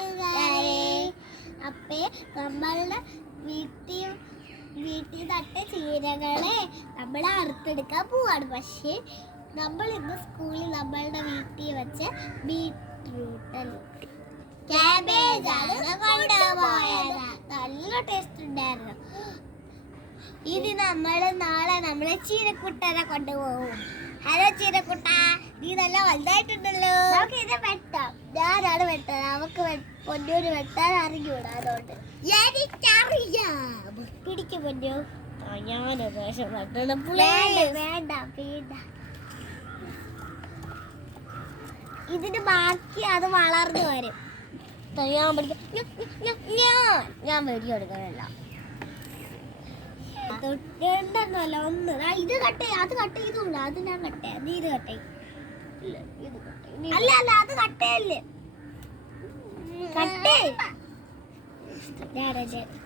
കൂട്ടുകാരെ. അപ്പേ നമ്മളുടെ വീട്ടിൽ നട്ട ചീരകളെ നമ്മൾ അറുത്തെടുക്കാൻ പോവാണ്. പക്ഷേ നമ്മൾ ഇന്ന് സ്കൂളിൽ നമ്മളുടെ വീട്ടിൽ വെച്ച ബീട്രൂട്ട് ക്യാബേജ് ആണ് കൊണ്ടുപോയത്. നല്ല ടേസ്റ്റ് ഉണ്ടായിരുന്നു. ഇനി നാളെ നമ്മളെ ചീരക്കുട്ടനെ കൊണ്ടുപോകും. ഹലോ ചീരക്കുട്ട, നീ നല്ല വലുതായിട്ടുണ്ടല്ലോ. നമുക്ക് ഇത് വെട്ടാം. ഞാനാണ് വെട്ടാൻ, നമുക്ക് പൊന്നൂര് വെട്ടാൻ അറിഞ്ഞൂടാ. അതുകൊണ്ട് എനിക്കറിയാം. പിടിക്കും പൊന്നു. ഞാന് വേണ്ട. ഇതിന് ബാക്കി അത് വളർന്നു വരും. ഞാൻ വെടി എടുക്കാനല്ല. തൊട്ടുണ്ടല്ലോ ഒന്ന്. ഇത് കട്ട് അത് കട്ട് ചെയ്തോളൂ. അത് ഞാൻ കട്ടേ. നീ ഇത് കട്ടേ. അല്ല അത് കട്ടയല്ലേ. കട്ടേ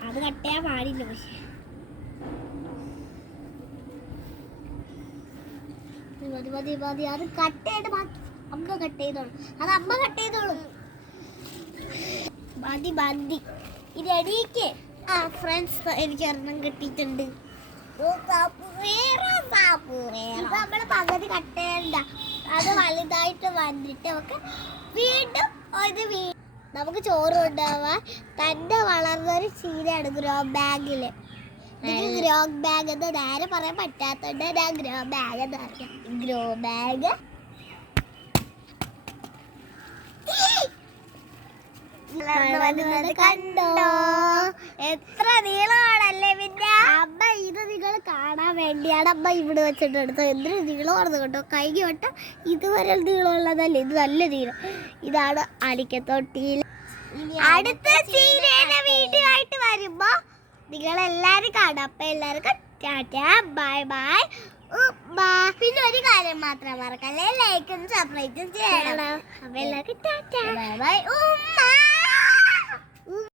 അത് കട്ടയാ പാടില്ല. പക്ഷെ മതി. അത് കട്ടയായിട്ട് ബാക്കി അമ്മ കട്ട് ചെയ്തോളൂ. അത് അമ്മ കട്ട് ചെയ്തോളൂ. മതി. ഇത് എണീക്ക്. ഫ്രണ്ട്സ്, എനിക്ക് ഒരെണ്ണം കിട്ടിയിട്ടുണ്ട്. നമ്മള് പകുതി കട്ട് ചെയ്യണ്ട. അത് വലുതായിട്ട് വന്നിട്ട് നമുക്ക് ചോറ് കൊണ്ടുപോവാൻ തന്നെ വളർന്നൊരു ചീരയാണ് ഗ്രോ ബാഗില്. ഗ്രോ ബാഗ് എന്ന് നേരെ പറയാൻ പറ്റാത്തോണ്ട് ഞാൻ ഗ്രോ ബാഗ് എന്ന് പറയാം. ഗ്രോ ബാഗ് കണ്ടോ? എത്ര നീളമാണല്ലേ. പിന്നെ അമ്മ ഇത് നിങ്ങൾ കാണാൻ വേണ്ടിയാണ് അമ്മ ഇവിടെ വെച്ചിട്ട് എടുത്തത്. എന്തൊരു നീളമാണെന്ന് കേട്ടോ. കൈക്ക് വട്ടം ഇതുവരെ നീളമുള്ളതല്ലേ. ഇത് നല്ല നീളം. ഇതാണ് അടിക്കത്തൊട്ടിയിൽ. അടുത്ത ചീരയുടെ വീഡിയോയായിട്ട് വരുമ്പോ നിങ്ങളെല്ലാരും കാണാം. അപ്പൊ എല്ലാവർക്കും ടാറ്റാ, ബൈ. പിന്നെ ഒരു കാര്യം മാത്രം മറക്കല്ലേ, ലൈക്കും സബ്സ്ക്രൈബും ചെയ്യണം. അപ്പൊ എല്ലാവർക്കും ടാറ്റാ, ബൈ.